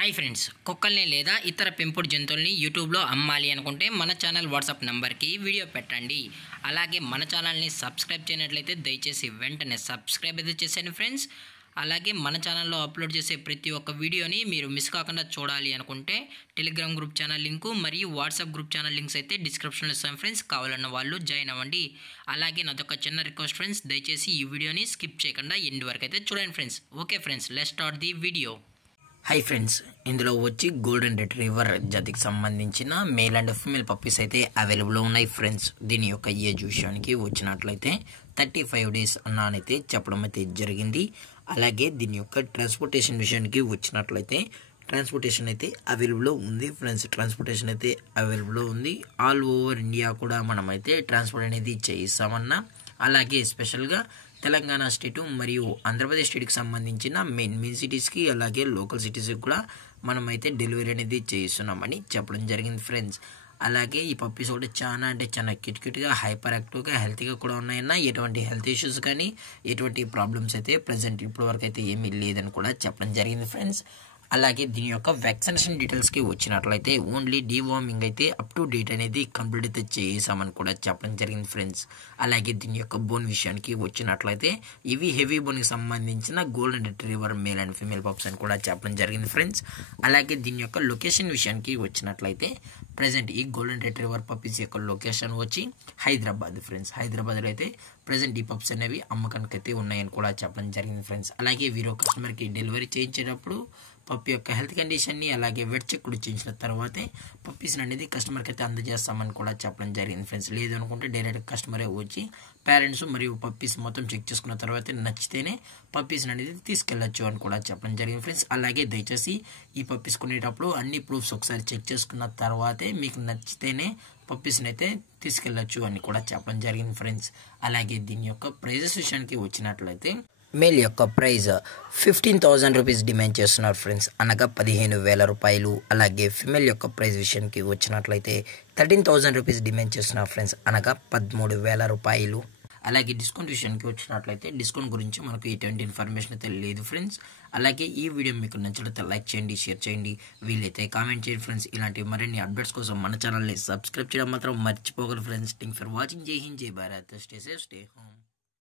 Hi friends, కుక్కల్ని లేదా ఇతర పెంపుడు జంతువుల్ని యూట్యూబ్లో అమ్మాలి అనుకుంటే మన ఛానల్ వాట్సాప్ నెంబర్కి వీడియో పెట్టండి. అలాగే మన ఛానల్ని సబ్స్క్రైబ్ చేయనట్లయితే దయచేసి వెంటనే సబ్స్క్రైబ్ అయితే చేసేయండి ఫ్రెండ్స్. అలాగే మన ఛానల్లో అప్లోడ్ చేసే ప్రతి ఒక్క వీడియోని మీరు మిస్ కాకుండా చూడాలి అనుకుంటే టెలిగ్రామ్ గ్రూప్ ఛానల్ లింకు మరియు వాట్సాప్ గ్రూప్ ఛానల్ లింక్స్ అయితే డిస్క్రిప్షన్లో ఇస్తాను ఫ్రెండ్స్. కావాలన్న వాళ్ళు జాయిన్ అవ్వండి. అలాగే నాదొక చిన్న రిక్వెస్ట్ ఫ్రెండ్స్, దయచేసి ఈ వీడియోని స్కిప్ చేయకుండా ఎండ్ వరకు అయితే చూడండి friends. Okay friends, let's start the video. Hi friends, ఇందులో వచ్చి గోల్డెన్ రిట్రీవర్ జాతికి సంబంధించిన మేల్ అండ్ ఫీమేల్ పప్పీస్ అయితే అవైలబుల్లో ఉన్నాయి ఫ్రెండ్స్. దీని యొక్క ఏజ్ విషయానికి వచ్చినట్లయితే 35 days అన్నానైతే చెప్పడం అయితే జరిగింది. అలాగే దీని యొక్క ట్రాన్స్పోర్టేషన్ విషయానికి వచ్చినట్లయితే ట్రాన్స్పోర్టేషన్ అయితే అవైలబుల్లో ఉంది ఫ్రెండ్స్. ట్రాన్స్పోర్టేషన్ అయితే అవైలబుల్లో ఉంది. ఆల్ ఓవర్ ఇండియా కూడా మనమైతే ట్రాన్స్పోర్ట్ అనేది చేయిస్తామన్నా. అలాగే స్పెషల్గా తెలంగాణ స్టేటు మరియు ఆంధ్రప్రదేశ్ స్టేట్కి సంబంధించిన మెయిన్ సిటీస్కి అలాగే లోకల్ సిటీస్కి కూడా మనమైతే డెలివరీ అనేది చేయిస్తున్నామని చెప్పడం జరిగింది ఫ్రెండ్స్. అలాగే ఈ పప్పీస్ కూడా చాలా అంటే చాలా క్యూట్గా హైపర్ యాక్టివ్గా హెల్తీగా కూడా ఉన్నాయన్నా. ఎటువంటి హెల్త్ ఇష్యూస్ కానీ ఎటువంటి ప్రాబ్లమ్స్ అయితే ప్రజెంట్ ఇప్పటి వరకు అయితే ఏమీ లేదని కూడా చెప్పడం జరిగింది ఫ్రెండ్స్. అలాగే దీని యొక్క వ్యాక్సినేషన్ డీటెయిల్స్కి వచ్చినట్లయితే ఓన్లీ డీవార్మింగ్ అయితే అప్ టు డేట్ అనేది కంప్లీట్ అయితే చేసామని కూడా చెప్పడం జరిగింది ఫ్రెండ్స్. అలాగే దీని యొక్క బోన్ విషయానికి వచ్చినట్లయితే ఇవి హెవీ బోన్కి సంబంధించిన golden retriever male and female pups అని కూడా చెప్పడం జరిగింది ఫ్రెండ్స్. అలాగే దీని యొక్క లొకేషన్ విషయానికి వచ్చినట్లయితే ప్రజెంట్ ఈ గోల్డెన్ రిట్రీవర్ పప్పీస్ యొక్క లొకేషన్ వచ్చి హైదరాబాద్ ఫ్రెండ్స్. హైదరాబాద్లో అయితే ప్రజెంట్ ఈ పప్స్ అనేవి అమ్మకానికి అయితే ఉన్నాయని కూడా చెప్పడం జరిగింది ఫ్రెండ్స్. అలాగే వీరో కస్టమర్కి డెలివరీ చేయించేటప్పుడు పప్పి యొక్క హెల్త్ కండిషన్ని అలాగే వెట్ చెక్ కూడా చేయించిన తర్వాతే పప్పీస్ని అనేది కస్టమర్కి అయితే అందజేస్తామని కూడా చెప్పడం జరిగింది ఫ్రెండ్స్. లేదు అనుకుంటే డైరెక్ట్ కస్టమరే వచ్చి పేరెంట్స్ మరియు పప్పీస్ మొత్తం చెక్ చేసుకున్న తర్వాత నచ్చితేనే పప్పీస్ని అనేది తీసుకెళ్ళచ్చు అని కూడా చెప్పడం జరిగింది ఫ్రెండ్స్. అలాగే దయచేసి ఈ పప్పీస్ కొనేటప్పుడు అన్ని ప్రూఫ్స్ ఒకసారి చెక్ చేసుకున్న తర్వాతే మీకు నచ్చితేనే పప్పీస్ని అయితే తీసుకెళ్ళచ్చు అని కూడా చెప్పడం జరిగింది ఫ్రెండ్స్. అలాగే దీని యొక్క ప్రైజెస్ విషయానికి వచ్చినట్లయితే మేల్ యొక్క ప్రైజ్ 15,000 రూపీస్ డిమాండ్ చేస్తున్నారు ఫ్రెండ్స్, అనగా 15,000 రూపాయలు. అలాగే ఫిమేల్ యొక్క ప్రైజ్ విషయానికి వచ్చినట్లయితే 13,000 రూపీస్ డిమాండ్ చేస్తున్నారు ఫ్రెండ్స్, అనగా 13,000 రూపాయలు. అలాగే డిస్కౌంట్ విషయానికి వచ్చినట్లయితే డిస్కౌంట్ గురించి మనకు ఎటువంటి ఇన్ఫర్మేషన్ అయితే లేదు ఫ్రెండ్స్. అలాగే ఈ వీడియో మీకు నచ్చినట్లయితే లైక్ చేయండి, షేర్ చేయండి, వీలైతే కామెంట్ చేయండి ఫ్రెండ్స్. ఇలాంటి మరిన్ని అప్డేట్స్ కోసం మన ఛానల్ని సబ్స్క్రైబ్ చేయడం మాత్రం మర్చిపోగలరు ఫ్రెండ్స్. Thank for watching. జై హింద్, జై Bharat. Stay safe, stay home.